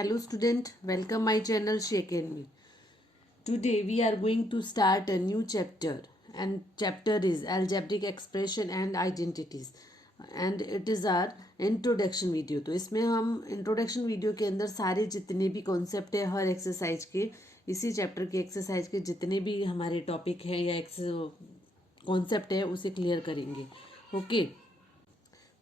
Hello student, welcome my channel Shake and Me. Today we are going to start a new chapter and chapter is algebraic expression and identities and it is our introduction video. तो इसमें हम introduction video के अंदर सारे जितने भी concept है हर exercise के इसी चैप्टर के एक्सरसाइज के जितने भी हमारे टॉपिक है या कॉन्सेप्ट है उसे क्लियर करेंगे. ओके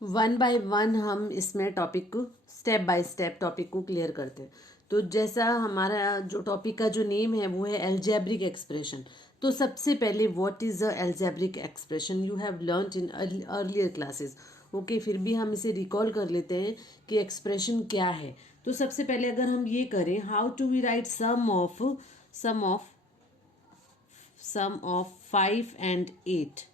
वन बाय वन हम इसमें टॉपिक को स्टेप बाय स्टेप टॉपिक को क्लियर करते हैं. तो जैसा हमारा जो टॉपिक का जो नेम है वो है एल्जेब्रिक एक्सप्रेशन. तो सबसे पहले what is a algebraic expression you have learned in earlier classes. Okay फिर भी हम इसे रिकॉल कर लेते हैं कि एक्सप्रेशन क्या है. तो सबसे पहले अगर हम ये करें how to we write sum of 5 and 8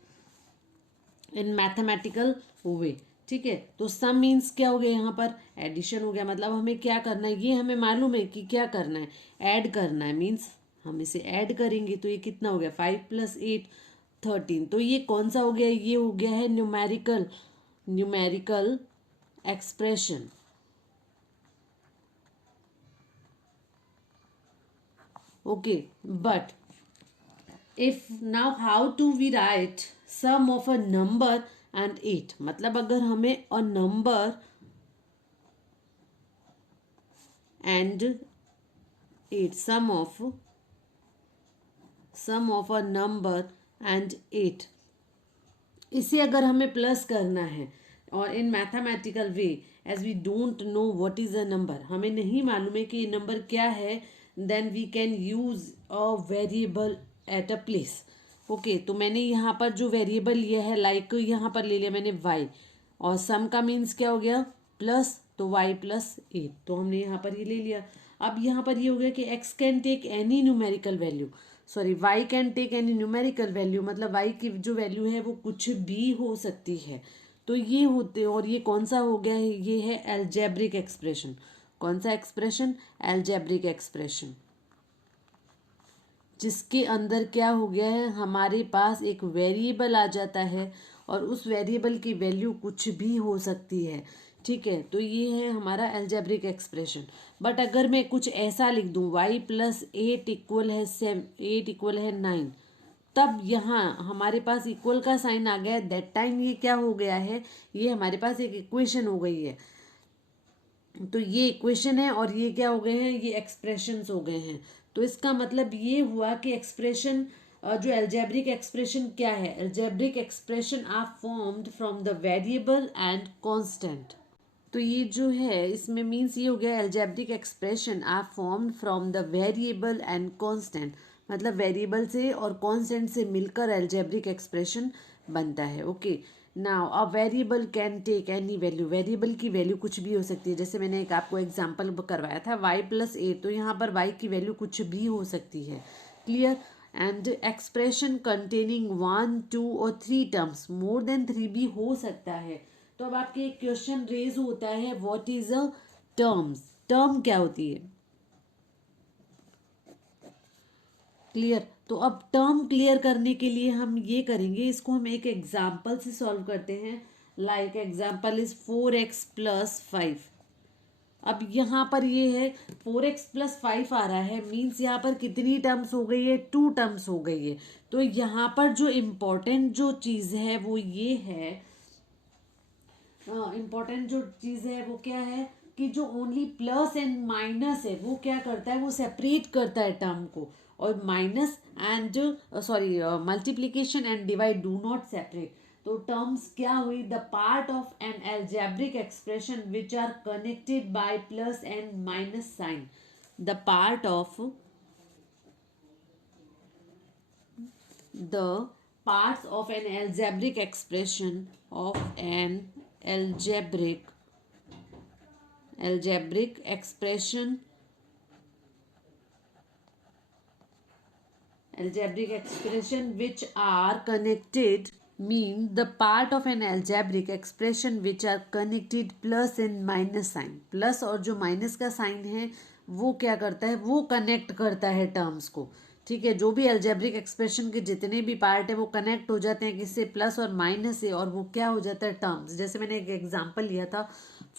in mathematical way. ठीक है, तो सम मीन्स क्या हो गया, यहाँ पर एडिशन हो गया. मतलब हमें क्या करना है ये हमें मालूम है कि क्या करना है, ऐड करना है. मीन्स हम इसे ऐड करेंगे तो ये कितना हो गया 5 + 8 13. तो ये कौन सा हो गया, ये हो गया है numerical expression. Okay but if now how to we write sum of a number and 8. मतलब अगर हमें a number and 8 sum of a number and 8 इसे अगर हमें प्लस करना है और in mathematical way as we don't know what is a number, हमें नहीं मालूम है कि ये नंबर क्या है, then we can use a variable at a place. Okay तो मैंने यहाँ पर जो वेरिएबल लिया है लाइक यहाँ पर ले लिया मैंने y और सम का मीन्स क्या हो गया प्लस, तो y + 8. तो हमने यहाँ पर ये ले लिया. अब यहाँ पर ये हो गया कि x can take any numerical value, sorry y can take any numerical value. मतलब y की जो वैल्यू है वो कुछ भी हो सकती है. तो ये होते और ये कौन सा हो गया है, ये है एल्जेब्रिक एक्सप्रेशन. कौन सा एक्सप्रेशन, एल्जेब्रिक एक्सप्रेशन, जिसके अंदर क्या हो गया है हमारे पास एक वेरिएबल आ जाता है और उस वेरिएबल की वैल्यू कुछ भी हो सकती है. ठीक है, तो ये है हमारा एल्जेब्रिक एक्सप्रेशन. बट अगर मैं कुछ ऐसा लिख दूं y + 8 = 9, तब यहाँ हमारे पास इक्वल का साइन आ गया. दैट टाइम ये क्या हो गया है, ये हमारे पास एक इक्वेशन हो गई है. तो ये इक्वेशन है और ये क्या हो गए हैं, ये एक्सप्रेशंस हो गए हैं. तो इसका मतलब ये हुआ कि एक्सप्रेशन जो एल्जेब्रिक एक्सप्रेशन क्या है, algebraic expression are formed from the variable and constant. तो ये जो है इसमें मीन्स ये हो गया algebraic expression are formed from the variable and constant. मतलब वेरिएबल से और कांस्टेंट से मिलकर एल्जेब्रिक एक्सप्रेशन बनता है. Okay now a variable can take any value. Variable की वैल्यू कुछ भी हो सकती है. जैसे मैंने एक आपको एग्जांपल करवाया था y + 8, तो यहाँ पर y की वैल्यू कुछ भी हो सकती है. क्लियर. एंड एक्सप्रेशन कंटेनिंग 1 2 और 3 टर्म्स, मोर देन 3 भी हो सकता है. तो अब आपके एक क्वेश्चन रेज होता है what is a terms. Term क्या होती है, क्लियर. तो अब टर्म क्लियर करने के लिए हम ये करेंगे, इसको हम एक एग्जाम्पल से सॉल्व करते हैं. Like example is 4x + 5. अब यहाँ पर ये है 4x + 5 आ रहा है, मीन्स यहाँ पर कितनी टर्म्स हो गई है, 2 टर्म्स हो गई है. तो यहाँ पर जो इम्पोर्टेंट जो चीज़ है वो ये है, इम्पॉर्टेंट जो चीज़ है वो क्या है कि जो ओनली प्लस एंड माइनस है वो क्या करता है, वो सेपरेट करता है टर्म को. और minus and sorry multiplication and divide do not separate. तो टर्म्स क्या हुई, the part of an algebraic expression which are connected by plus and minus sign. The part of the parts of an algebraic expression of an algebraic expression which are connected, mean the part of an algebraic expression which are connected plus and minus sign. Plus और जो minus का sign है वो क्या करता है, वो connect करता है टर्म्स को. ठीक है, जो भी एल्जेब्रिक एक्सप्रेशन के जितने भी पार्ट है वो कनेक्ट हो जाते हैं किससे, प्लस और माइनस से, और वो क्या हो जाता है टर्म्स. जैसे मैंने एक एग्जांपल लिया था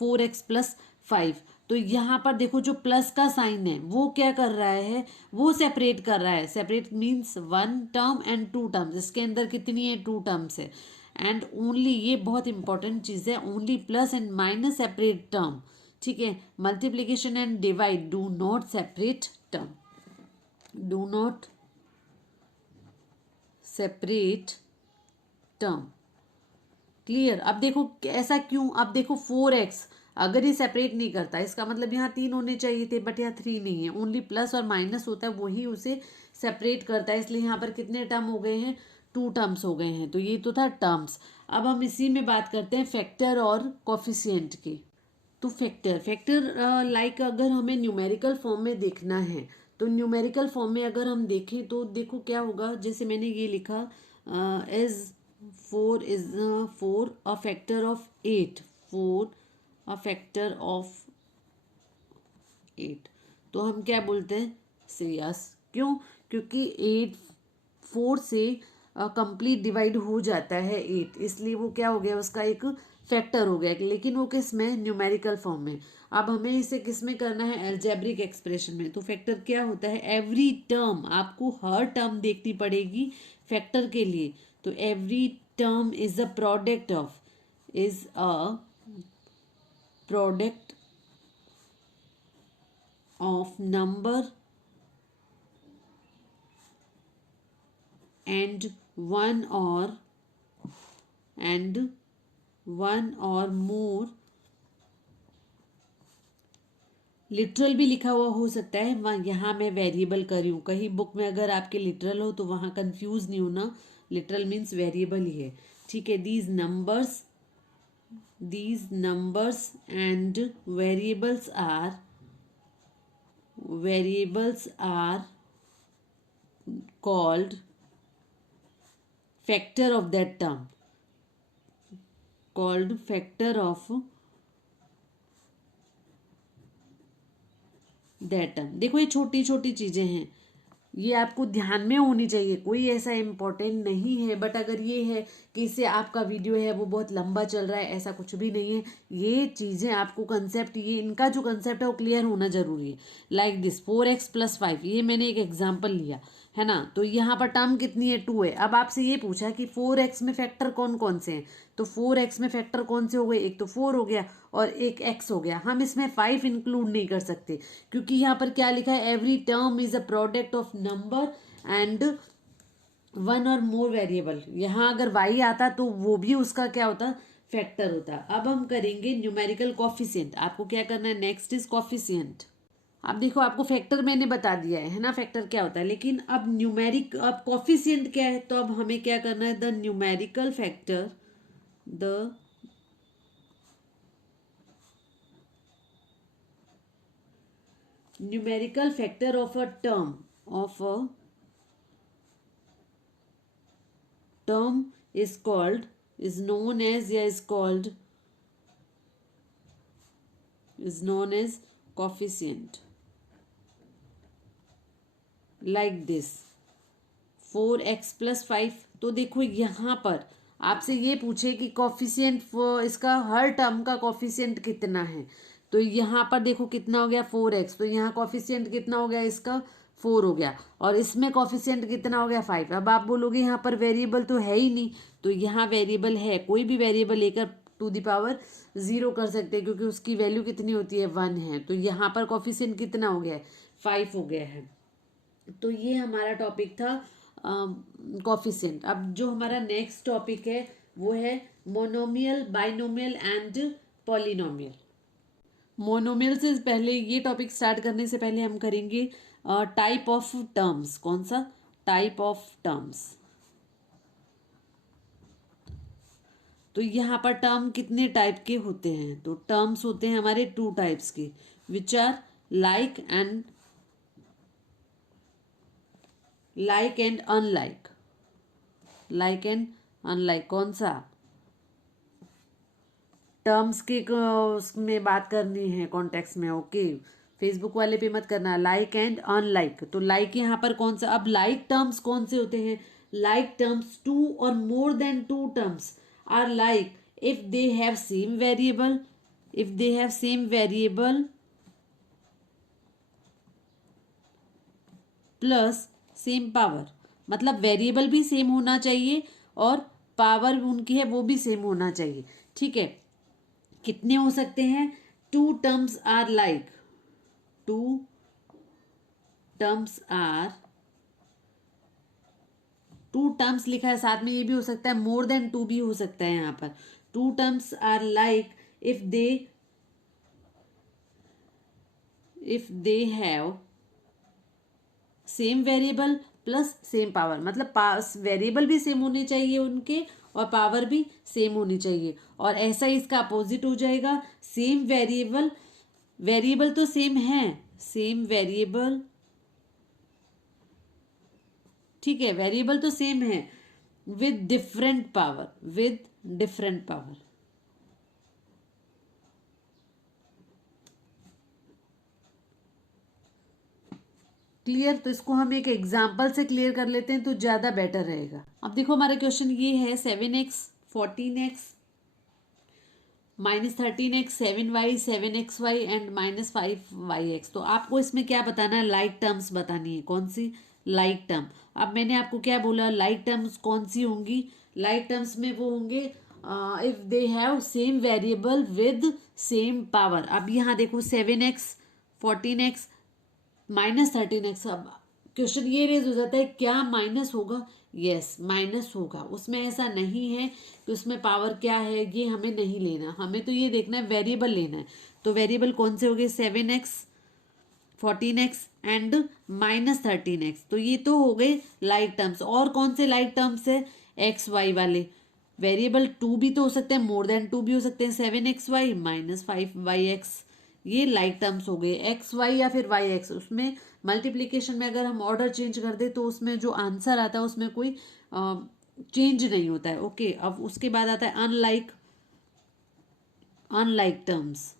4x + 5. तो यहाँ पर देखो जो प्लस का साइन है वो क्या कर रहा है, वो सेपरेट कर रहा है। Separate means one term and two terms, इसके अंदर कितनी है, टू टर्म्स है। एंड ओनली, ये बहुत इंपॉर्टेंट चीज़ है, only plus and minus separate term, ठीक है। Multiplication and divide do not separate term, do not separate term, clear. अब देखो ऐसा क्यों, अब देखो 4x अगर ये सेपरेट नहीं करता, इसका मतलब यहाँ 3 होने चाहिए थे, बट यहाँ 3 नहीं है, ओनली प्लस और माइनस होता है, वही उसे सेपरेट करता है। इसलिए यहाँ पर कितने टर्म हो गए हैं, 2 टर्म्स हो गए हैं। तो ये तो था टर्म्स। अब हम इसी में बात करते हैं फैक्टर और कॉफिशिएंट की। तो फैक्टर, लाइक अगर हमें न्यूमेरिकल फॉर्म में देखना है, तो न्यूमेरिकल फॉर्म में अगर हम देखें तो देखो क्या होगा, जैसे मैंने ये लिखा as 4 is 4 a factor of 8, 4 a factor of 8, तो हम क्या बोलते हैं, श्रेयस। क्यों, क्योंकि 8 4 से कंप्लीट डिवाइड हो जाता है 8, इसलिए वो क्या हो गया, उसका एक फैक्टर हो गया। लेकिन वो किस में, न्यूमेरिकल फॉर्म में। अब हमें इसे किस में करना है, एल्जेब्रिक एक्सप्रेशन में। तो फैक्टर क्या होता है, एवरी टर्म, आपको हर टर्म देखनी पड़ेगी फैक्टर के लिए। तो every term is a product of, is a product of number and one or more, literal भी लिखा हुआ हो सकता है, वहाँ यहाँ मैं वेरिएबल कर रही हूँ। कहीं बुक में अगर आपके लिटरल हो तो वहाँ कंफ्यूज नहीं होना, लिटरल मीन्स वेरिएबल ही है, ठीक है। These numbers and variables are called factor of that term, called factor of that term। देखो ये छोटी छोटी चीजें हैं, ये आपको ध्यान में होनी चाहिए, कोई ऐसा इम्पोर्टेंट नहीं है। बट अगर ये है कि इससे आपका वीडियो है वो बहुत लंबा चल रहा है, ऐसा कुछ भी नहीं है। ये चीज़ें आपको कंसेप्ट, ये इनका जो कंसेप्ट है वो क्लियर होना जरूरी है। लाइक दिस 4x + 5, ये मैंने एक एग्जाम्पल लिया है ना। तो यहाँ पर टर्म कितनी है, 2 है। अब आपसे ये पूछा कि 4x में फैक्टर कौन कौन से हैं, तो 4x में फैक्टर कौन से हो गए, एक तो 4 हो गया और एक x हो गया। हम इसमें 5 इंक्लूड नहीं कर सकते, क्योंकि यहाँ पर क्या लिखा है, every term is a product of number and one or more variable. यहाँ अगर y आता तो वो भी उसका क्या होता, फैक्टर होता। अब हम करेंगे न्यूमेरिकल कॉफिशिएंट। आपको क्या करना है, नेक्स्ट इज कॉफिशिएंट। अब देखो आपको फैक्टर मैंने बता दिया है ना, फैक्टर क्या होता है, लेकिन अब अब कॉफिशिएंट क्या है, तो अब हमें क्या करना है, the numerical factor, the numerical factor of a term is called, is known as coefficient। like this 4x + 5। तो देखो यहाँ पर आपसे ये पूछे कि कॉफिशिएंट, इसका हर टर्म का कॉफिशिएंट कितना है, तो यहाँ पर देखो कितना हो गया, 4x। तो यहाँ कॉफिशिएंट कितना हो गया, इसका 4 हो गया, और इसमें कॉफिशिएंट कितना हो गया, 5। अब आप बोलोगे यहाँ पर वेरिएबल तो है ही नहीं, तो यहाँ वेरिएबल है, कोई भी वेरिएबल लेकर टू द पावर 0 कर सकते हैं, क्योंकि उसकी वैल्यू कितनी होती है, 1 है। तो यहाँ पर कॉफिशिएंट कितना हो गया है, 5 हो गया है। तो ये हमारा टॉपिक था कॉफिशिएंट। अब जो हमारा नेक्स्ट टॉपिक है वो है monomial, binomial and polynomial. Monomial से पहले, ये टॉपिक स्टार्ट करने से पहले हम करेंगे टाइप ऑफ टर्म्स। कौन सा, टाइप ऑफ टर्म्स। तो यहाँ पर टर्म कितने टाइप के होते हैं, तो टर्म्स होते हैं हमारे 2 टाइप्स के, which are like and unlike. Like and unlike कौन सा, टर्म्स के उसमें बात करनी है, कॉन्टेक्स्ट में, ओके। फेसबुक वाले पे मत करना। लाइक एंड अनलाइक, तो लाइक यहाँ पर कौन सा, अब लाइक टर्म्स कौन से होते हैं, लाइक टर्म्स 2 और more than 2 terms are like if they have same variable, plus same power, मतलब वेरिएबल भी सेम होना चाहिए और पावर उनकी है वो भी सेम होना चाहिए। ठीक है, कितने हो सकते हैं? Two terms are like, two terms are, two terms लिखा है साथ में, ये भी हो सकता है मोर देन टू भी हो सकता है यहाँ पर। Two terms are like if they have same variable plus same power, मतलब वेरिएबल भी सेम होने चाहिए उनके और पावर भी सेम होनी चाहिए। और ऐसा इसका अपोजिट हो जाएगा, सेम वेरिएबल, वेरिएबल तो सेम है, सेम वेरिएबल, ठीक है, वेरिएबल तो सेम है with different power, with different power. Clear? तो इसको हम एक एग्जाम्पल से क्लियर कर लेते हैं तो ज़्यादा बेटर रहेगा। अब देखो हमारा क्वेश्चन ये है 7x 14x -13x 7y 7xy and -5yx। तो आपको इसमें क्या बताना है? लाइक टर्म्स बतानी है। कौन सी? Like term. अब मैंने आपको क्या बोला? लाइक टर्म्स कौन सी होंगी? लाइक टर्म्स में वो होंगे if they have same variable with same power. अब यहाँ देखो 7x 14x -13x। अब क्वेश्चन ये रेज हो जाता है, क्या माइनस होगा? यस, माइनस होगा। उसमें ऐसा नहीं है कि उसमें पावर क्या है, ये हमें नहीं लेना, हमें तो ये देखना है वेरिएबल लेना है। तो वेरिएबल कौन से हो गए? 7x 14x and -13x। तो ये तो हो गए लाइक टर्म्स। और कौन से लाइक टर्म्स है? एक्स वाई वाले। वेरिएबल टू भी तो हो सकते हैं, मोर देन टू भी हो सकते हैं, 7xy -5yx। ये लाइक टर्म्स हो गए। एक्स वाई या फिर वाई एक्स, उसमें मल्टीप्लीकेशन में अगर हम ऑर्डर चेंज कर दे तो उसमें जो आंसर आता है उसमें कोई चेंज नहीं होता है। ओके, अब उसके बाद आता है अनलाइक, अनलाइक टर्म्स।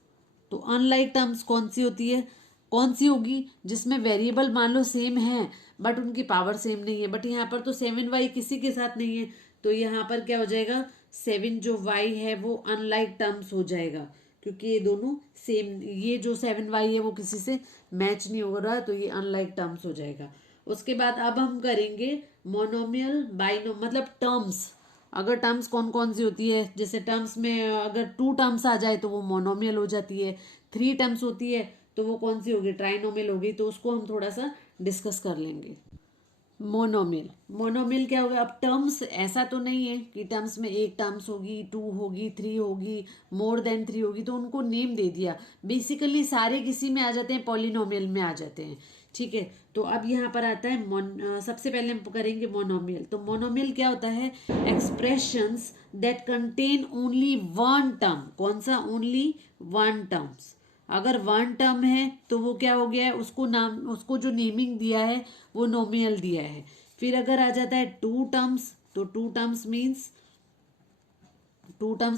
तो अनलाइक टर्म्स कौन सी होती है? कौन सी होगी? जिसमें वेरिएबल मान लो सेम है बट उनकी पावर सेम नहीं है। बट यहाँ पर तो 7y किसी के साथ नहीं है, तो यहाँ पर क्या हो जाएगा? 7 जो y है वो अनलाइक टर्म्स हो जाएगा, क्योंकि ये दोनों सेम, ये जो 7y है वो किसी से मैच नहीं हो रहा, तो ये अनलाइक टर्म्स हो जाएगा। उसके बाद अब हम करेंगे मोनोमियल बाइनोम, मतलब टर्म्स। अगर टर्म्स कौन कौन सी होती है, जैसे टर्म्स में अगर टू टर्म्स आ जाए तो वो मोनोमियल हो जाती है, थ्री टर्म्स होती है तो वो कौन सी होगी? ट्राइनोमियल होगी। तो उसको हम थोड़ा सा डिस्कस कर लेंगे। मोनोमियल, मोनोमियल क्या होगा? अब टर्म्स ऐसा तो नहीं है कि टर्म्स में एक टर्म्स होगी, टू होगी, थ्री होगी, मोर देन थ्री होगी, तो उनको नेम दे दिया। बेसिकली सारे किसी में आ जाते हैं, पॉलिनोमियल में आ जाते हैं। ठीक है, तो अब यहाँ पर आता है सबसे पहले हम करेंगे मोनोमियल। तो मोनोमियल क्या होता है? Expressions that contain only one term. कौन सा? Only one terms. अगर वन टर्म है तो वो क्या हो गया है? उसको नाम, उसको जो नेमिंग दिया है वो नोमियल दिया है। फिर अगर आ जाता है टू टर्म्स, तो two terms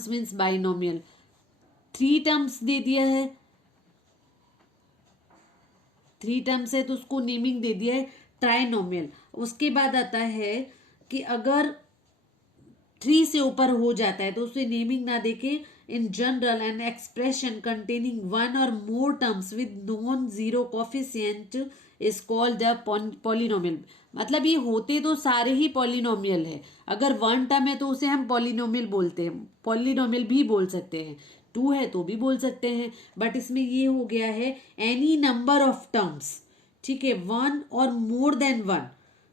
means binomial. Three terms दे दिया है, थ्री टर्म्स है तो उसको नेमिंग दे दिया है ट्राइनोमियल। उसके बाद आता है कि अगर थ्री से ऊपर हो जाता है तो उसे नेमिंग ना देके in general an expression containing one or more terms with non zero coefficient is called the polynomial. मतलब ये होते तो सारे ही पॉलिनोमियल है। अगर वन टर्म है तो उसे हम पॉलिनोमियल बोलते हैं, पॉलिनोमियल भी बोल सकते हैं। टू है तो भी बोल सकते हैं, बट इसमें ये हो गया है एनी नंबर ऑफ टर्म्स। ठीक है, one or more then one,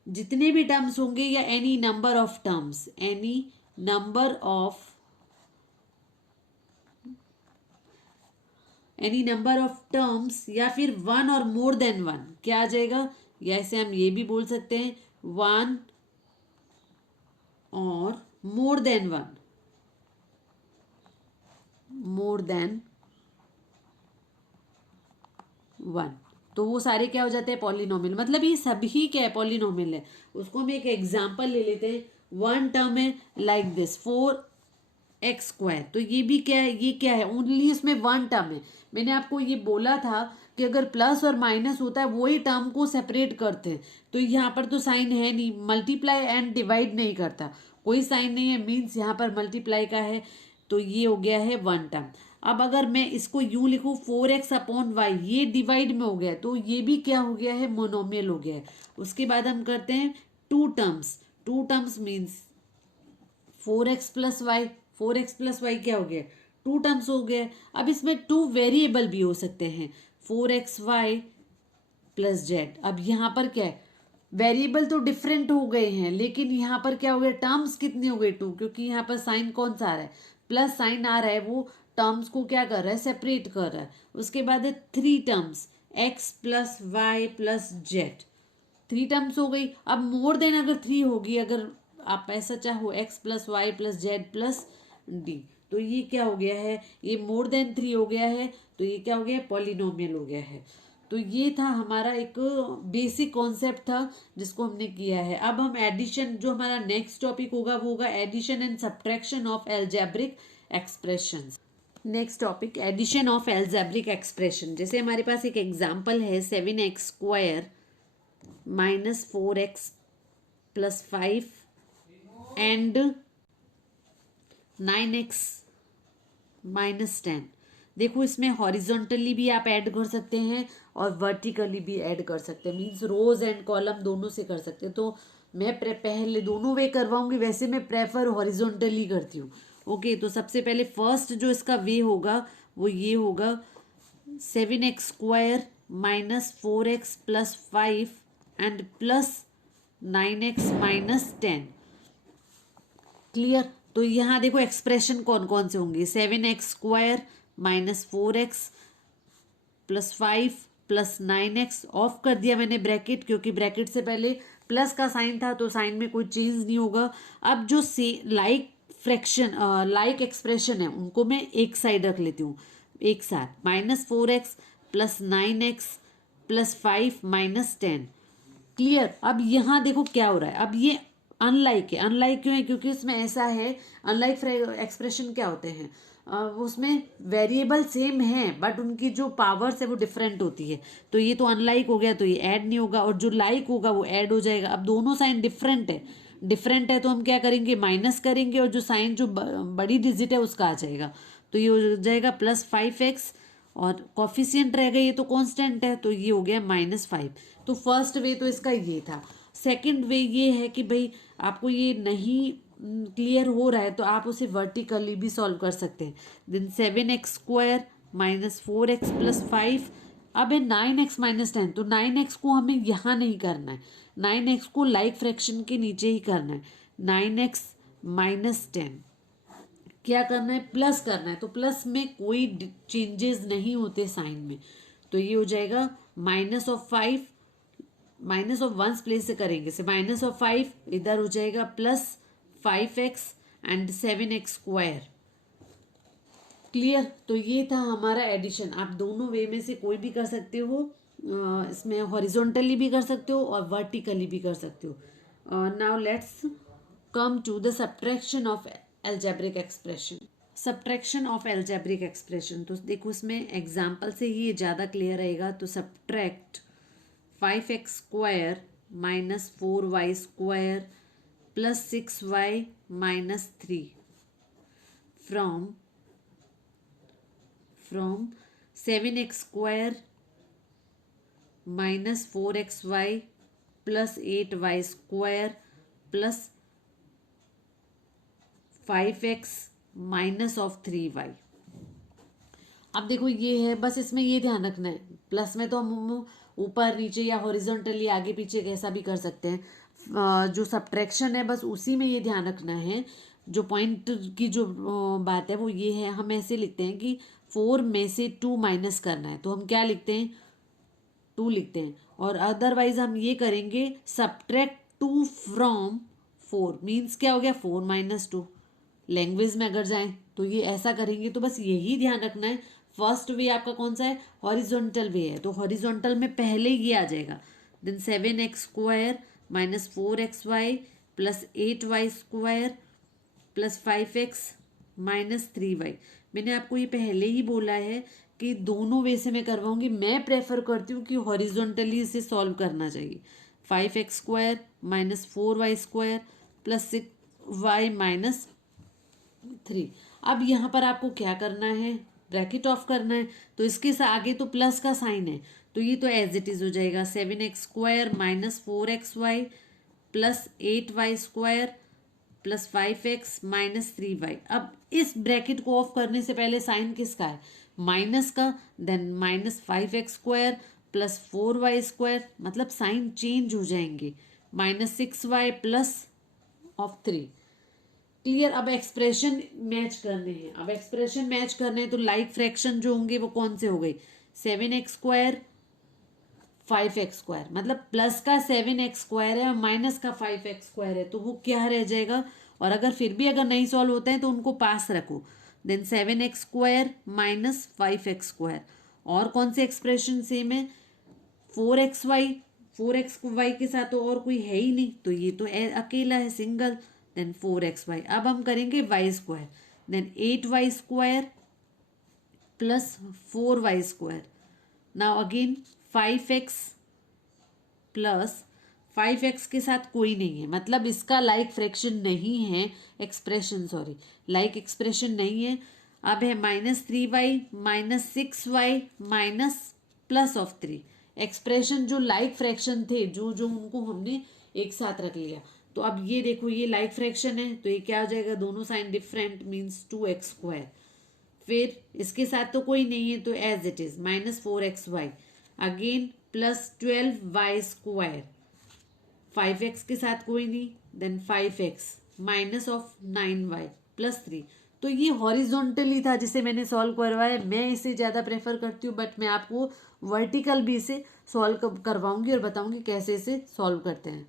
जितने भी टर्म्स होंगे, या any number of terms, any number of, any number of terms, या फिर one or more then one, क्या आ जाएगा? या ऐसे हम ये भी बोल सकते हैं one or more then one, more than one. तो वो सारे क्या हो जाते हैं? पॉलिनोमियल। मतलब ये सभी क्या है? पॉलिनोमियल है। उसको हम एक एग्जाम्पल ले लेते हैं। वन टर्म है लाइक दिस 4x²। तो ये भी क्या है? ये क्या है? ओनली इसमें वन टर्म है। मैंने आपको ये बोला था कि अगर प्लस और माइनस होता है वही टर्म को सेपरेट करते हैं। तो यहाँ पर तो साइन है नहीं, मल्टीप्लाई एंड डिवाइड नहीं करता, कोई साइन नहीं है, मीन्स यहाँ पर मल्टीप्लाई का है। तो ये हो गया है वन टर्म। अब अगर मैं इसको यूं लिखूं 4x अपॉन वाई, ये डिवाइड में हो गया तो ये भी क्या हो गया है, मोनोमियल हो गया है। उसके बाद हम करते हैं two terms means 4x plus y, 4x plus y क्या हो गया, टू टर्म्स हो गया। अब इसमें टू वेरिएबल भी हो सकते हैं, 4xy प्लस जेड। अब यहाँ पर क्या है, वेरिएबल तो डिफरेंट हो गए हैं, लेकिन यहाँ पर क्या हो गया, टर्म्स कितनी हो गई, टू, क्योंकि यहाँ पर साइन कौन सा आ रहा है, प्लस साइन आ रहा है, वो टर्म्स को क्या कर रहा है, सेपरेट कर रहा है। उसके बाद है three terms, x plus y plus z, three terms हो गई। अब मोर देन अगर थ्री होगी, अगर आप ऐसा चाहो x plus y plus z plus d, तो ये क्या हो गया है, ये मोर देन थ्री हो गया है, तो ये क्या हो गया, पॉलिनोमियल हो गया है। तो ये था हमारा एक बेसिक कॉन्सेप्ट था जिसको हमने किया है। अब हम एडिशन, जो हमारा नेक्स्ट टॉपिक होगा वो होगा addition and subtraction of algebraic expressions. Next topic addition of algebraic expression. जैसे हमारे पास एक एग्जांपल है 7x² minus 4x plus 5 and 9x minus 10। देखो इसमें हॉरिजॉन्टली भी आप ऐड कर सकते हैं और वर्टिकली भी ऐड कर सकते हैं, मीन्स रोज एंड कॉलम दोनों से कर सकते हैं। तो मैं पहले दोनों वे करवाऊंगी, वैसे मैं प्रेफर हॉरिजॉन्टली करती हूँ। ओके, तो सबसे पहले फर्स्ट जो इसका वे होगा वो ये होगा 7x² minus 4x plus 5 and plus 9x minus 10। Clear. तो यहाँ देखो एक्सप्रेशन कौन कौन से होंगे, 7x² minus 4x plus 5 plus 9x, of कर दिया मैंने ब्रैकेट, क्योंकि ब्रैकेट से पहले प्लस का साइन था तो साइन में कोई चेंज नहीं होगा। अब जो लाइक फ्रैक्शन, लाइक एक्सप्रेशन है उनको मैं एक साइड रख लेती हूँ एक साथ, -4x plus 9x plus 5 minus 10। Clear. अब यहाँ देखो क्या हो रहा है, अब ये अनलाइक है। अनलाइक क्यों है, क्योंकि इसमें ऐसा है, अनलाइक एक्सप्रेशन क्या होते हैं, उसमें वेरिएबल सेम है बट उनकी जो पावर्स है वो डिफरेंट होती है। तो ये तो अनलाइक हो गया, तो ये ऐड नहीं होगा, और जो लाइक होगा वो ऐड हो जाएगा। अब दोनों साइन डिफरेंट है तो हम क्या करेंगे, माइनस करेंगे, और जो साइन जो बड़ी डिजिट है उसका आ जाएगा। तो ये हो जाएगा +5x, और कॉफिशियंट रहेगा, ये तो कांस्टेंट है, तो ये हो गया -5। तो फर्स्ट वे तो इसका ये था। सेकंड वे ये है कि भाई आपको ये नहीं क्लियर हो रहा है तो आप उसे वर्टिकली भी सॉल्व कर सकते हैं। Then 7x² minus 4x plus 5, अब है 9x माइनस 10। तो 9x को हमें यहाँ नहीं करना है, 9x को लाइक फ्रैक्शन के नीचे ही करना है। 9x माइनस 10 क्या करना है, प्लस करना है, तो प्लस में कोई चेंजेस नहीं होते साइन में। तो ये हो जाएगा -5, -1 प्लेस से करेंगे से -5, इधर हो जाएगा +5x एंड 7x²। क्लियर। तो ये था हमारा एडिशन। आप दोनों वे में से कोई भी कर सकते हो, इसमें हॉरिजॉन्टली भी कर सकते हो और वर्टिकली भी कर सकते हो। Now let's come to the subtraction of algebraic expression. Subtraction of algebraic expression, तो देखो इसमें एग्जाम्पल से ही ये ज़्यादा क्लियर रहेगा। तो subtract 5x² minus 4y² plus 6y minus 3 from 7x² minus 4xy plus 8y² plus 5x minus of 3y। अब देखो ये है, बस इसमें ये ध्यान रखना है, प्लस में तो हम ऊपर नीचे या हॉरिजॉन्टली आगे पीछे कैसा भी कर सकते हैं। जो सब्ट्रैक्शन है बस उसी में ये ध्यान रखना है। जो पॉइंट की जो बात है वो ये है, हम ऐसे लिखते हैं कि 4 में से 2 माइनस करना है, तो हम क्या लिखते हैं, 2 लिखते हैं। और अदरवाइज हम ये करेंगे सब्ट्रैक्ट 2 फ्रॉम 4, मीन्स क्या हो गया, 4 माइनस 2। लैंग्वेज में अगर जाएं तो ये ऐसा करेंगे। तो बस यही ध्यान रखना है। फर्स्ट वे आपका कौन सा है, हॉरिजॉन्टल वे है, तो हॉरिजॉन्टल में पहले ये आ जाएगा। Then 7x² minus 4xy plus 8y² plus 5x minus 3y। मैंने आपको ये पहले ही बोला है कि दोनों वे से मैं करवाऊंगी। मैं प्रेफर करती हूँ कि हॉरिजॉन्टली इसे सॉल्व करना चाहिए। 5x² minus 4y² plus 6y minus 3। अब यहाँ पर आपको क्या करना है, ब्रैकेट ऑफ करना है, तो इसके आगे तो प्लस का साइन है, तो ये तो एज इट इज हो जाएगा 7x² minus 4xy plus 8y² plus 5x minus 3y। अब इस ब्रैकेट को ऑफ करने से पहले साइन किसका है, माइनस का, then minus 5x² plus 4y², मतलब साइन चेंज हो जाएंगे, minus 6y plus of 3। Clear. अब एक्सप्रेशन मैच करने हैं, अब एक्सप्रेशन मैच करने हैं तो लाइक फ्रैक्शन जो होंगे वो कौन से हो गए, 7x² 5x², मतलब प्लस का 7x² है और माइनस का 5x² है, तो वो क्या रह जाएगा। और अगर फिर भी अगर नहीं सॉल्व होते हैं तो उनको पास रखो, देन 7x² माइनस 5x²। और कौन से एक्सप्रेशन सेम है, 4xy, 4xy के साथ तो और कोई है ही नहीं, तो ये तो अकेला है सिंगल, देन 4xy। अब हम करेंगे y², then 8y² plus 4y²। Now again 5x plus 5x के साथ कोई नहीं है, मतलब इसका लाइक फ्रैक्शन नहीं है, एक्सप्रेशन सॉरी लाइक एक्सप्रेशन नहीं है। अब है minus 3y minus 6y minus plus of 3। Expression जो लाइक फ्रैक्शन थे जो जो उनको हमने एक साथ रख लिया। तो अब ये देखो ये लाइक फ्रैक्शन है तो ये क्या हो जाएगा, दोनों साइन डिफरेंट मीन्स 2x²। फिर इसके साथ तो कोई नहीं है तो as it is minus 4xy again plus 12y²। 5x के साथ कोई नहीं, then 5x minus of 9y plus 3। तो ये हॉरिजॉन्टली था जिसे मैंने सॉल्व करवाया, मैं इसे ज़्यादा प्रेफर करती हूँ, बट मैं आपको वर्टिकल भी इसे सॉल्व करवाऊंगी और बताऊंगी कैसे इसे सॉल्व करते हैं।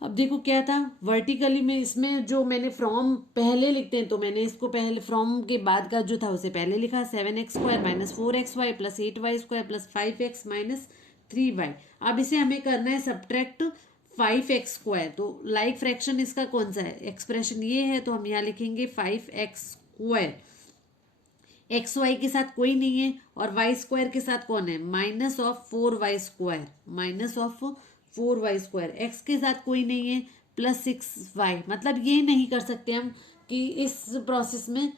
अब देखो क्या था वर्टिकली में, इसमें जो मैंने फ्रॉम पहले लिखते हैं तो मैंने इसको पहले फ्रॉम के बाद का जो था उसे पहले लिखा, 7x² minus 4xy plus 8y² plus 5x minus 3y। अब इसे हमें करना है सब्ट्रैक्ट 5x², तो लाइक फ्रैक्शन इसका कौन सा है, एक्सप्रेशन ये है, तो हम यहाँ लिखेंगे 5x²। xy के साथ कोई नहीं है और y² के साथ कौन है, minus of 4y², minus of 4y²। x के साथ कोई नहीं है प्लस 6y। मतलब ये नहीं कर सकते हम कि इस प्रोसेस में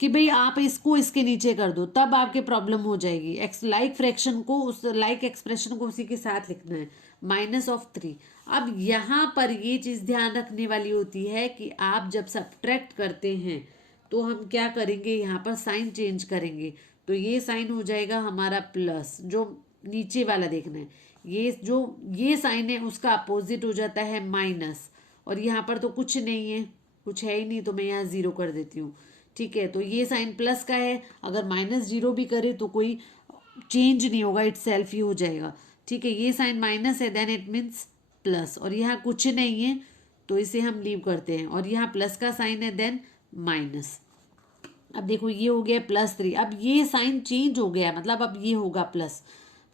कि भाई आप इसको इसके नीचे कर दो, तब आपके प्रॉब्लम हो जाएगी। एक्स लाइक फ्रैक्शन को उस लाइक एक्सप्रेशन को उसी के साथ लिखना है, माइनस ऑफ 3। अब यहाँ पर ये चीज़ ध्यान रखने वाली होती है कि आप जब सब्ट्रैक्ट करते हैं तो हम क्या करेंगे, यहाँ पर साइन चेंज करेंगे, तो ये साइन हो जाएगा हमारा प्लस, जो नीचे वाला देखना है, ये जो ये साइन है उसका अपोजिट हो जाता है माइनस। और यहाँ पर तो कुछ नहीं है, कुछ है ही नहीं, तो मैं यहाँ 0 कर देती हूँ। ठीक है, तो ये साइन प्लस का है, अगर -0 भी करे तो कोई चेंज नहीं होगा, इट सेल्फ ही हो जाएगा। ठीक है, ये साइन माइनस है देन इट मीन्स प्लस, और यहाँ कुछ नहीं है तो इसे हम लीव करते हैं, और यहाँ प्लस का साइन है देन माइनस। अब देखो ये हो गया +3, अब ये साइन चेंज हो गया, मतलब अब ये होगा प्लस,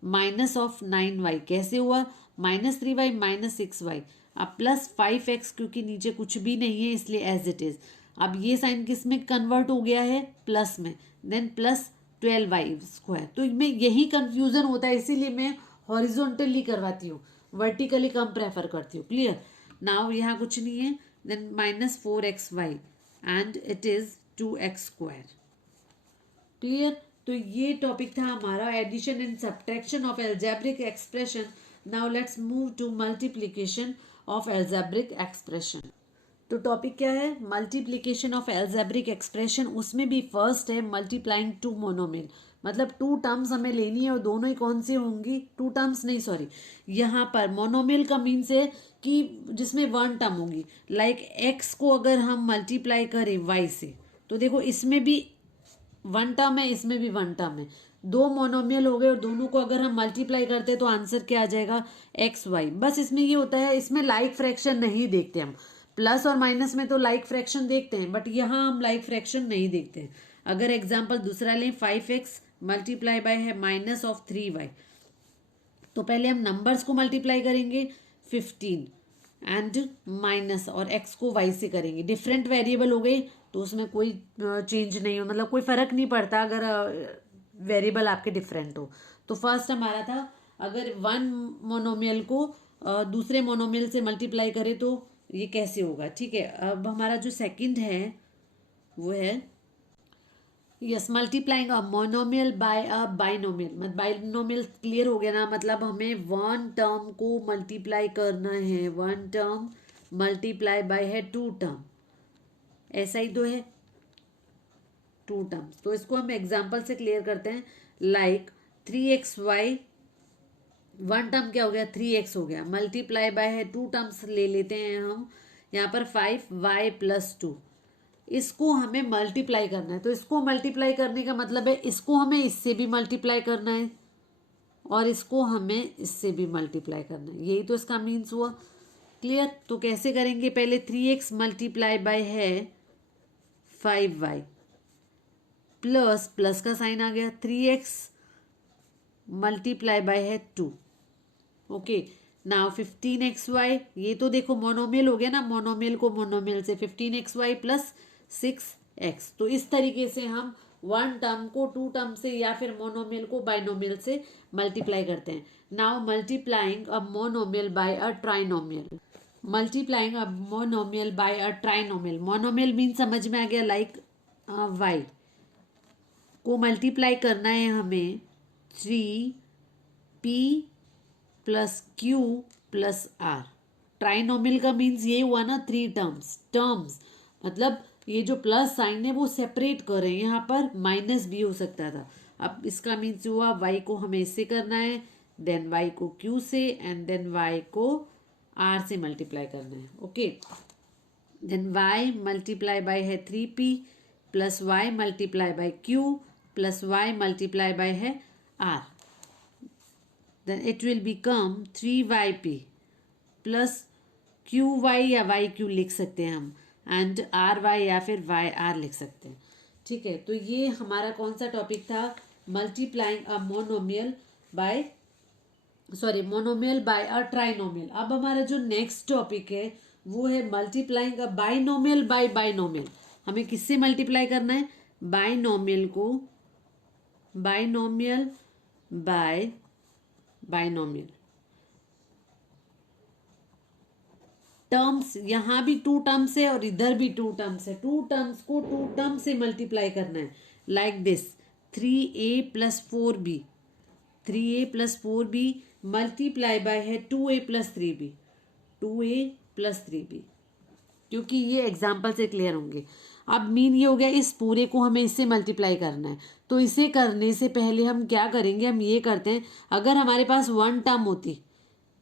माइनस ऑफ 9y कैसे हुआ, -3y माइनस 6y। अब प्लस 5x क्योंकि नीचे कुछ भी नहीं है इसलिए एज इट इज। अब ये साइन किस में कन्वर्ट हो गया है, प्लस में, देन प्लस 12y²। तो मैं यही कंफ्यूजन होता है, इसीलिए मैं हॉरिजॉन्टली करवाती हूँ, वर्टिकली कम प्रेफर करती हूँ। क्लियर। नाउ यहाँ कुछ नहीं है, then -4xy and it is 2x²। Clear. तो ये टॉपिक था हमारा addition and subtraction of algebraic expression. Now let's move to multiplication of algebraic expression. तो टॉपिक क्या है, मल्टीप्लिकेशन ऑफ एल्जेब्रिक एक्सप्रेशन। उसमें भी फर्स्ट है मल्टीप्लाइंग 2 मोनोमिल, मतलब 2 टर्म्स हमें लेनी है और दोनों ही कौन सी होंगी, 2 टर्म्स नहीं सॉरी, यहाँ पर मोनोमिल का मीन्स है कि जिसमें 1 टर्म होगी। लाइक x को अगर हम मल्टीप्लाई करें y से, तो देखो इसमें भी 1 टर्म है, इसमें भी 1 टर्म है, 2 मोनोमियल हो गए और दोनों को अगर हम मल्टीप्लाई करते हैं तो आंसर क्या आ जाएगा, xy। बस इसमें ये होता है, इसमें लाइक फ्रैक्शन नहीं देखते हम, प्लस और माइनस में तो लाइक फ्रैक्शन देखते हैं, बट यहाँ हम लाइक फ्रैक्शन नहीं देखते हैं। अगर एग्जाम्पल दूसरा लें, 5x मल्टीप्लाई बाय है माइनस ऑफ 3y, तो पहले हम नंबर्स को मल्टीप्लाई करेंगे 15 एंड माइनस, और x को y से करेंगे। डिफरेंट वेरिएबल हो गए तो उसमें कोई चेंज नहीं हो, मतलब कोई फर्क नहीं पड़ता अगर वेरिएबल आपके डिफरेंट हो। तो फर्स्ट हमारा था, अगर 1 मोनोमियल को दूसरे मोनोमियल से मल्टीप्लाई करें तो ये कैसे होगा। ठीक है, अब हमारा जो सेकंड है वो है yes, multiplying a monomial by a binomial, मतलब बाइनोमियल क्लियर हो गया ना, मतलब हमें वन टर्म को मल्टीप्लाई करना है, वन टर्म मल्टीप्लाई बाय है टू टर्म, ऐसा ही तो है, टू टर्म्स। तो इसको हम एग्जाम्पल से क्लियर करते हैं, लाइक 3xy, वन टर्म क्या हो गया, 3x हो गया, मल्टीप्लाई बाय है टू टर्म्स ले लेते हैं हम, यहाँ पर 5y+2, इसको हमें मल्टीप्लाई करना है। तो इसको मल्टीप्लाई करने का मतलब है इसको हमें इससे भी मल्टीप्लाई करना है और इसको हमें इससे भी मल्टीप्लाई करना है, यही तो इसका मीन्स हुआ। क्लियर? तो कैसे करेंगे, पहले 3x मल्टीप्लाई बाय है 5y, प्लस प्लस का साइन आ गया, 3x मल्टीप्लाई बाय है 2। ओके, नाउ 15xy, ये तो देखो मोनोमियल हो गया ना, मोनोमियल को मोनोमियल से 15xy प्लस 6x। तो इस तरीके से हम वन टर्म को टू टर्म से या फिर मोनोमियल को बाइनोमियल से मल्टीप्लाई करते हैं। Now multiplying a monomial by a trinomial, multiplying a monomial by a trinomial, monomial mean समझ में आ गया, लाइक y को मल्टीप्लाई करना है हमें 3p plus Q plus R। Trinomial का मीन्स ये हुआ ना, थ्री टर्म्स, टर्म्स मतलब ये जो प्लस साइन है वो सेपरेट करें, यहाँ पर माइनस भी हो सकता था। अब इसका मीन्स हुआ y को हमें इससे करना है, देन y को q से, एंड देन y को r से मल्टीप्लाई करना है। Okay, then y multiply by है 3p plus y multiply by q plus y multiply by है r, then it will become 3yp plus qy या yq लिख सकते हैं हम, एंड ry या फिर yr लिख सकते हैं। ठीक है, तो ये हमारा कौन सा टॉपिक था, multiplying a monomial by, sorry monomial by a trinomial. अब हमारा जो नेक्स्ट टॉपिक है वो है multiplying a binomial by binomial. हमें किससे मल्टीप्लाई करना है, बाइनोमियल को, बाइनोमियल बाय बाइनोमियल। टर्म्स यहाँ भी टू टर्म्स है और इधर भी टू टर्म्स है, टू टर्म्स को टू टर्म्स से मल्टीप्लाई करना है, like this 3a+4b, 3a+4b multiply by है 2a+3b, 2a+3b, क्योंकि ये एग्जाम्पल से क्लियर होंगे। अब मीन ये हो गया, इस पूरे को हमें इससे मल्टीप्लाई करना है, तो इसे करने से पहले हम क्या करेंगे, हम ये करते हैं, अगर हमारे पास वन टर्म होती,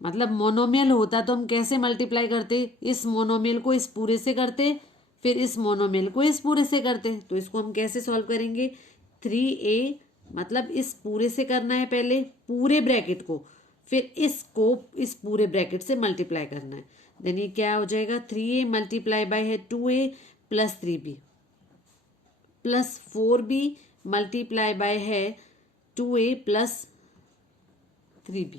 मतलब मोनोमियल होता, तो हम कैसे मल्टीप्लाई करते, इस मोनोमियल को इस पूरे से करते, फिर इस मोनोमियल को इस पूरे से करते। तो इसको हम कैसे सॉल्व करेंगे, 3a मतलब इस पूरे से करना है पहले, पूरे ब्रैकेट को, फिर इसको इस पूरे ब्रैकेट से मल्टीप्लाई करना है। देन ये क्या हो जाएगा, 3a मल्टीप्लाई बाय है 2a plus 3b plus 4b multiply by है 2a प्लस 3b।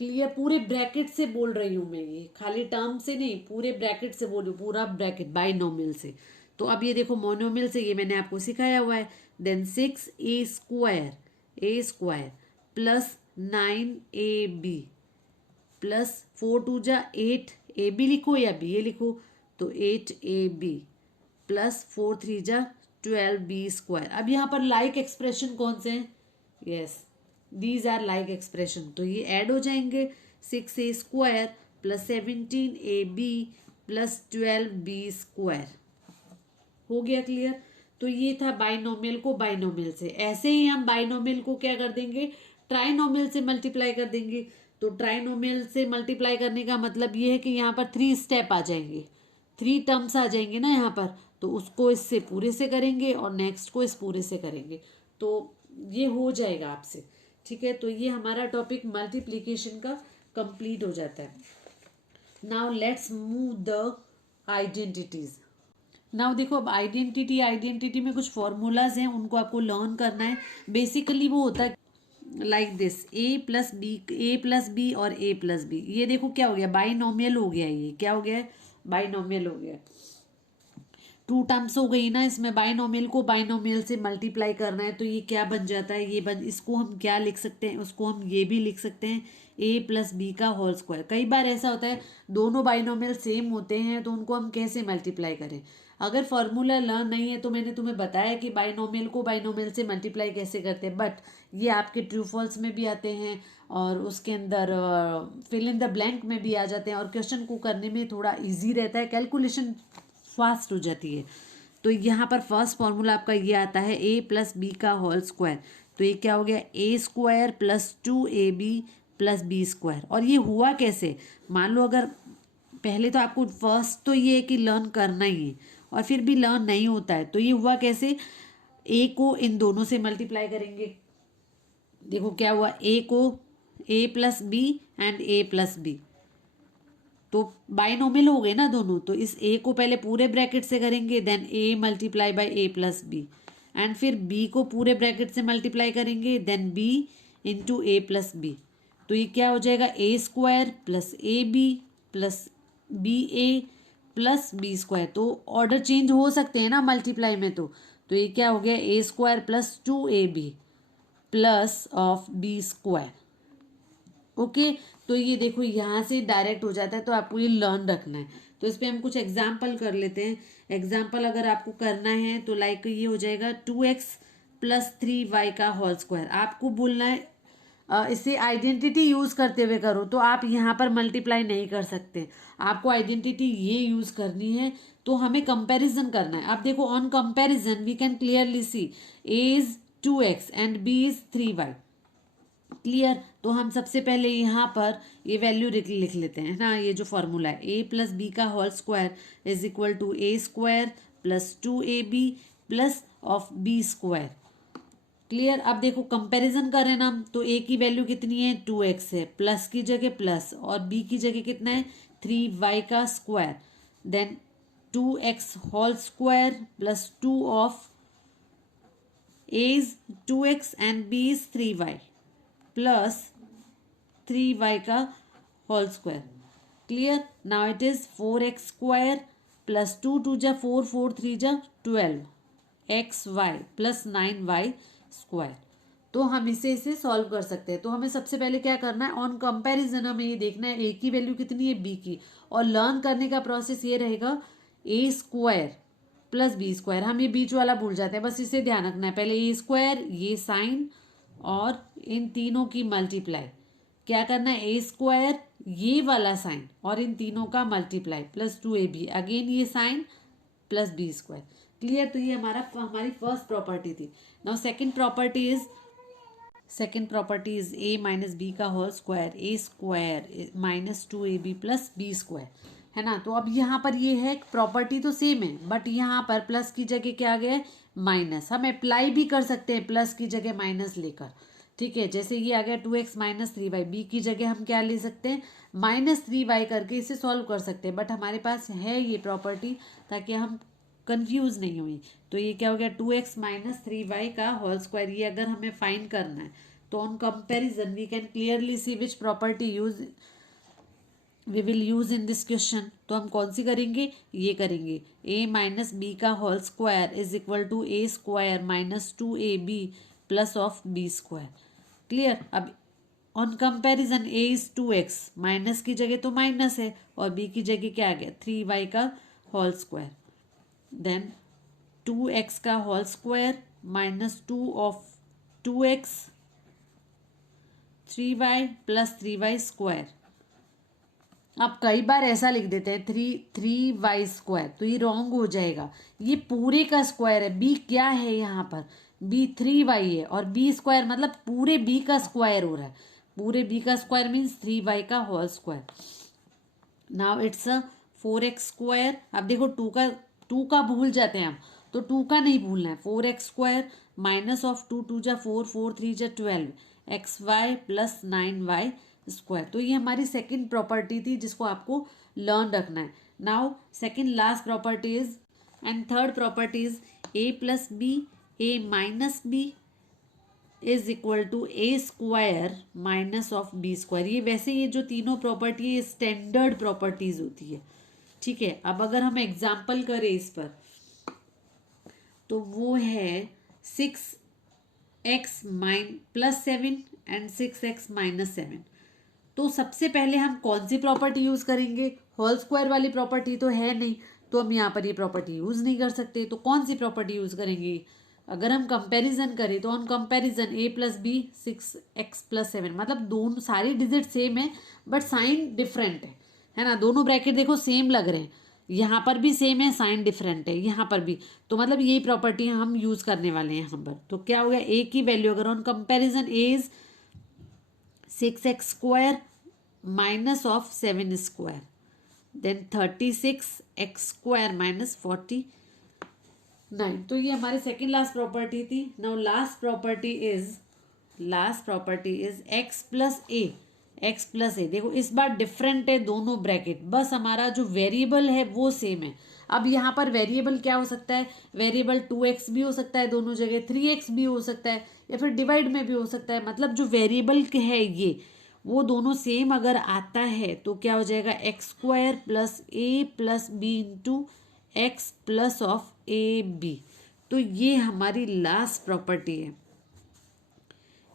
क्लियर? पूरे ब्रैकेट से बोल रही हूँ मैं, ये खाली टर्म से नहीं, पूरे ब्रैकेट से बोल रही हूँ, पूरा ब्रैकेट बाइनोमियल से। तो अब ये देखो मोनोमियल से ये मैंने आपको सिखाया हुआ है। Then 6a² plus 9ab plus 4 2 8, ab लिखो या b लिखो, तो 8ab प्लस 4 3 12b²। अब यहाँ पर लाइक एक्सप्रेशन कौन से हैं, yes these are like expression, तो ये ऐड हो जाएंगे, 6a² plus 17ab plus 12b²। हो गया क्लियर? तो ये था बाइनोमियल को बाइनोमियल से। ऐसे ही हम बाइनोमियल को क्या कर देंगे, ट्राइनोमियल से मल्टीप्लाई कर देंगे। तो ट्राइनोमियल से मल्टीप्लाई करने का मतलब ये है कि यहाँ पर 3 स्टेप आ जाएंगे, 3 टर्म्स आ जाएंगे ना यहाँ पर, तो उसको इससे पूरे से करेंगे और नेक्स्ट को इस पूरे से करेंगे, तो ये हो जाएगा आपसे। ठीक है, तो ये हमारा टॉपिक मल्टीप्लीकेशन का कंप्लीट हो जाता है। Now let's move the identities. Now देखो, अब आइडेंटिटी में कुछ फॉर्मूलाज हैं, उनको आपको लर्न करना है। बेसिकली वो होता है लाइक दिस, a+b और a+b। ये देखो क्या हो गया, बाइनोमियल हो गया, ये क्या हो गया, बाइनोमियल हो गया। टू टर्म्स हो गई ना इसमें, बाइनोमियल को बाइनोमियल से मल्टीप्लाई करना है, तो ये क्या बन जाता है, इसको हम क्या लिख सकते हैं, उसको हम ये भी लिख सकते हैं a+b²। कई बार ऐसा होता है दोनों बाइनोमियल सेम होते हैं, तो उनको हम कैसे मल्टीप्लाई करें। अगर फॉर्मूला लर्न नहीं है तो मैंने तुम्हें बताया कि बाइनोमियल को बाइनोमियल से मल्टीप्लाई कैसे करते हैं, बट ये आपके ट्रू फॉल्स में भी आते हैं और उसके अंदर फिल इन द ब्लैंक में भी आ जाते हैं और क्वेश्चन को करने में थोड़ा इजी रहता है, कैलकुलेशन फास्ट हो जाती है। तो यहाँ पर फर्स्ट फॉर्मूला आपका ये आता है ए प्लस बी का होल स्क्वायर। तो ये क्या हो गया, A square plus 2ab plus B square. और ये हुआ कैसे, मान लो अगर पहले तो आपको फर्स्ट तो ये है कि लर्न करना ही है और फिर भी लर्न नहीं होता है, तो ये हुआ कैसे, ए को इन दोनों से मल्टीप्लाई करेंगे। देखो क्या हुआ, ए को A plus B and A plus B, तो बाइनोमियल हो गए ना दोनों, तो इस ए को पहले पूरे ब्रैकेट से करेंगे, then A multiply by A plus B, and फिर बी को पूरे ब्रैकेट से मल्टीप्लाई करेंगे, then B into A plus B. तो ये क्या हो जाएगा, A square plus A B plus B A plus B square. तो ऑर्डर चेंज हो सकते हैं ना मल्टीप्लाई में, तो ये क्या हो गया, A square plus 2ab plus of B square. Okay, तो ये देखो यहाँ से डायरेक्ट हो जाता है, तो आपको ये लर्न रखना है। तो इस पर हम कुछ एग्जाम्पल कर लेते हैं। एग्जाम्पल अगर आपको करना है तो लाइक ये हो जाएगा 2x प्लस 3y का होल स्क्वायर। आपको बोलना है इसे आइडेंटिटी यूज करते हुए करो, तो आप यहाँ पर मल्टीप्लाई नहीं कर सकते, आपको आइडेंटिटी ये यूज करनी है। तो हमें कंपैरिजन करना है। अब देखो, on comparison we can clearly see a is 2x and b is 3y। क्लियर, तो हम सबसे पहले यहाँ पर ये वैल्यू लिख लेते हैं ना। ये जो फॉर्मूला है, ए प्लस बी का whole square is equal to A square plus 2ab plus of B square. Clear, अब देखो कंपैरिजन करें ना, तो ए की वैल्यू कितनी है, 2x है, प्लस की जगह प्लस और बी की जगह कितना है, 3y का square, then 2x whole square plus 2 of a is 2x and b is 3y plus 3y का whole square. Clear, now it is 4x square plus 2 2 जा 4 4 3 जा 12 xy प्लस 9y स्क्वायर। तो हम इसे सॉल्व कर सकते हैं। तो हमें सबसे पहले क्या करना है, ऑन कंपैरिजन हमें ये देखना है ए की वैल्यू कितनी है, बी की, और लर्न करने का प्रोसेस ये रहेगा ए स्क्वायर प्लस बी स्क्वायर। हम ये बीच वाला भूल जाते हैं, बस इसे ध्यान रखना है। पहले ए स्क्वायर, ये साइन और इन तीनों की मल्टीप्लाई, क्या करना है, ए स्क्वायर ये वाला साइन और इन तीनों का मल्टीप्लाई प्लस 2ab, अगेन ये sign plus B square. Clear, तो ये हमारी फर्स्ट प्रॉपर्टी थी। Now second property is A minus B का whole square, A square minus 2ab plus B square, है ना। तो अब यहाँ पर ये है, प्रॉपर्टी तो सेम है, बट यहाँ पर प्लस की जगह क्या आ गया है, माइनस। हम अप्लाई भी कर सकते हैं प्लस की जगह माइनस लेकर, ठीक है। जैसे ये आ गया 2x माइनस 3y, बी की जगह हम क्या ले सकते हैं, माइनस 3y करके इसे सॉल्व कर सकते हैं, बट हमारे पास है ये प्रॉपर्टी ताकि हम कंफ्यूज नहीं हुई। तो ये क्या हो गया, 2x माइनस 3y का होल स्क्वायर। ये अगर हमें फाइंड करना है तो on comparison we can clearly see which property we will use in this question. तो हम कौन सी करेंगे, ये करेंगे, a माइनस बी का whole square is equal to A square minus 2ab plus of B square. Clear, अब on comparison a is 2x, minus की जगह तो माइनस है और b की जगह क्या आ गया, 3y का होल स्क्वायर, देन 2x का whole square minus 2 of 2x 3y plus 3y square. अब कई बार ऐसा लिख देते हैं 3y स्क्वायर, तो ये रॉन्ग हो जाएगा। ये पूरे का स्क्वायर है, b क्या है यहाँ पर, b 3y है और b स्क्वायर मतलब पूरे b का स्क्वायर हो रहा है। पूरे b का स्क्वायर मीन्स 3y का whole square. Now it's 4x square. अब देखो 2 का भूल जाते हैं हम, तो 2 का नहीं भूलना है। 4x स्क्वायर माइनस ऑफ 2 2 जा 4 4 3 जा 12 xy प्लस 9y स्क्वायर। तो ये हमारी सेकंड प्रॉपर्टी थी जिसको आपको लर्न रखना है। Now second last property is and third property is a plus b a minus b is equal to A square minus of B square. ये वैसे ये जो तीनों प्रॉपर्टी है स्टैंडर्ड प्रॉपर्टीज होती है, ठीक है। अब अगर हम एग्जाम्पल करें इस पर, तो वो है 6x plus 7 and 6x minus 7। तो सबसे पहले हम कौन सी प्रॉपर्टी यूज करेंगे, होल स्क्वायर वाली प्रॉपर्टी तो है नहीं, तो हम यहाँ पर ये प्रॉपर्टी यूज़ नहीं कर सकते। तो कौन सी प्रॉपर्टी यूज़ करेंगे? अगर हम कंपैरिजन करें तो on comparison a + b 6x + 7, मतलब दोनों सारी डिजिट सेम है बट साइन डिफरेंट है ना। दोनों ब्रैकेट देखो सेम लग रहे हैं, यहाँ पर भी सेम है, साइन डिफरेंट है यहाँ पर भी। तो मतलब यही प्रॉपर्टी हम यूज़ करने वाले हैं यहाँ पर। तो क्या हो गया, a की वैल्यू अगर on comparison a is 6x² minus of 7² then 36x² - 49। तो ये हमारी सेकेंड लास्ट प्रॉपर्टी थी। Now last property is x + a। देखो इस बार डिफरेंट है दोनों ब्रैकेट, बस हमारा जो वेरिएबल है वो सेम है। अब यहाँ पर वेरिएबल क्या हो सकता है? वेरिएबल 2x भी हो सकता है दोनों जगह, 3x भी हो सकता है, या फिर डिवाइड में भी हो सकता है। मतलब जो वेरिएबल है ये वो दोनों सेम अगर आता है तो क्या हो जाएगा, x² + a + b into x plus of ab। तो ये हमारी लास्ट प्रॉपर्टी है।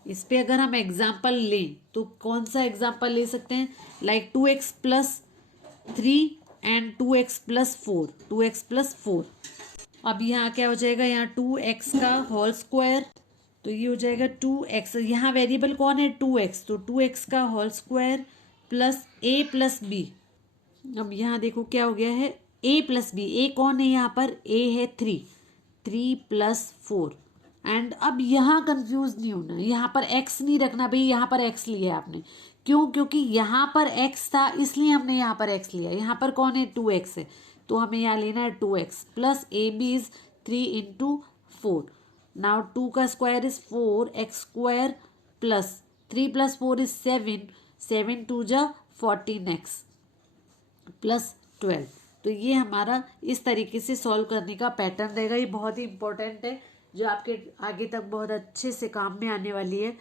इस पे अगर हम एग्जाम्पल लें तो कौन सा एग्जाम्पल ले सकते हैं? Like 2x + 3 and 2x + 4, 2x + 4। अब यहाँ क्या हो जाएगा, यहाँ 2x का होल स्क्वायर, तो ये हो जाएगा 2x। यहाँ वेरिएबल कौन है? 2x, तो 2x का whole square plus a + b। अब यहाँ देखो क्या हो गया है, a + b। a कौन है यहाँ पर? a है 3 + 4। एंड अब यहाँ कंफ्यूज नहीं होना, यहाँ पर x नहीं रखना भाई, यहाँ पर x लिया है आपने। क्यों? क्योंकि यहाँ पर x था इसलिए हमने यहाँ पर x लिया। यहाँ पर कौन है? 2x है, तो हमें यहाँ लेना है 2x plus ab is 3 × 4। Now 2 का square is 4x² plus 3 + 4 is 7, 7 × 2 = 14x plus 12। तो ये हमारा इस तरीके से सॉल्व करने का पैटर्न रहेगा। ये बहुत ही इंपॉर्टेंट है जो आपके आगे तक बहुत अच्छे से काम में आने वाली है।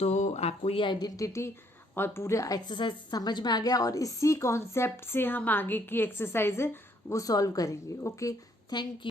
तो आपको ये आइडेंटिटी और पूरा एक्सरसाइज समझ में आ गया, और इसी कॉन्सेप्ट से हम आगे की एक्सरसाइज है वो सॉल्व करेंगे। Okay, thank you.